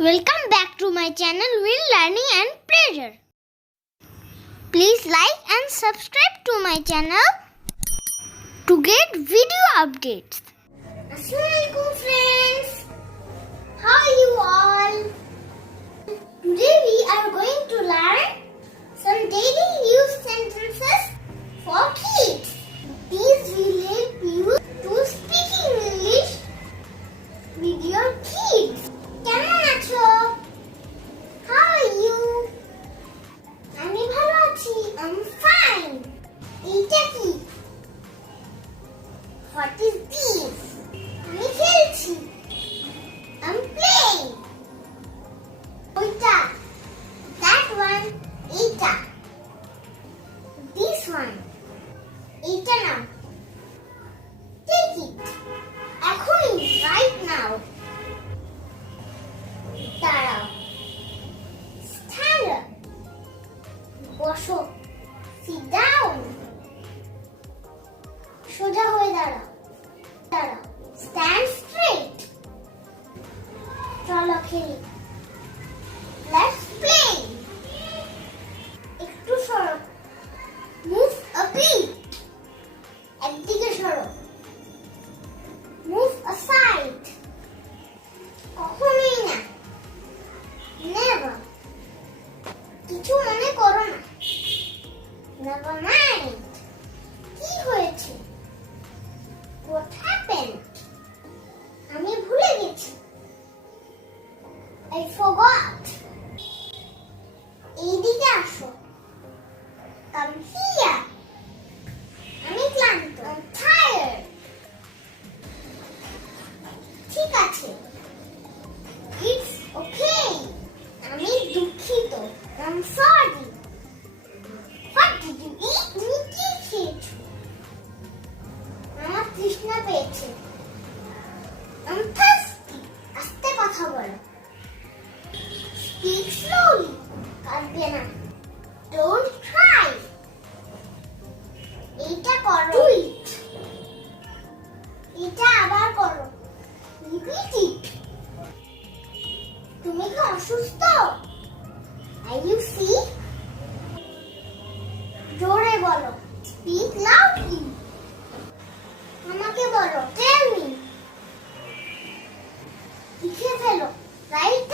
Welcome back to my channel Will Learning and Pleasure. Please like and subscribe to my channel to get video updates. Assalamualaikum friends. How are you all? Today we are going to learn some daily use sentences for kids. These will help you to speak English with your kids. কেমন আছো? How are you? আমি ভালো আছি. I'm fine. এইটা কি? What is this? আমি খেলছি. I'm playing. ওইটা. That one. এইটা. This one. এইটা না. Take it. এখনই, right now. দাঁড়াও. Stand up. বসো. Sit down. সোজা হয়ে দাঁড়াও. দাঁড়াও. Stand straight. চলো খেলি. Let's play. একটু সরো. Move a bit. একদিকে সরো. Move aside. কখনোই না. Never. কিছু মনে করো না. Never mind. কি হয়েছে? What happened? আমি ভুলে গেছি. I forgot. এইদিকে আসো. Come here. আমি ক্লান্ত. I'm tired. ঠিক আছে. It's okay. আমি দুঃখিত. I'm sorry. What did you eat? তুমি কি খেয়েছো? আমার তৃষ্ণা পেয়েছে. I'm thirsty. আস্তে কথা বলো. Speak slowly. কাঁদবে না. Don't cry. এইটা করো. Do it. এটা আবার করো. Repeat it. তুমি কি অসুস্থ? Are you sick? জোরে বলো. Speak loudly. আমাকে বলো. Tell me. লিখে ফেলো. Write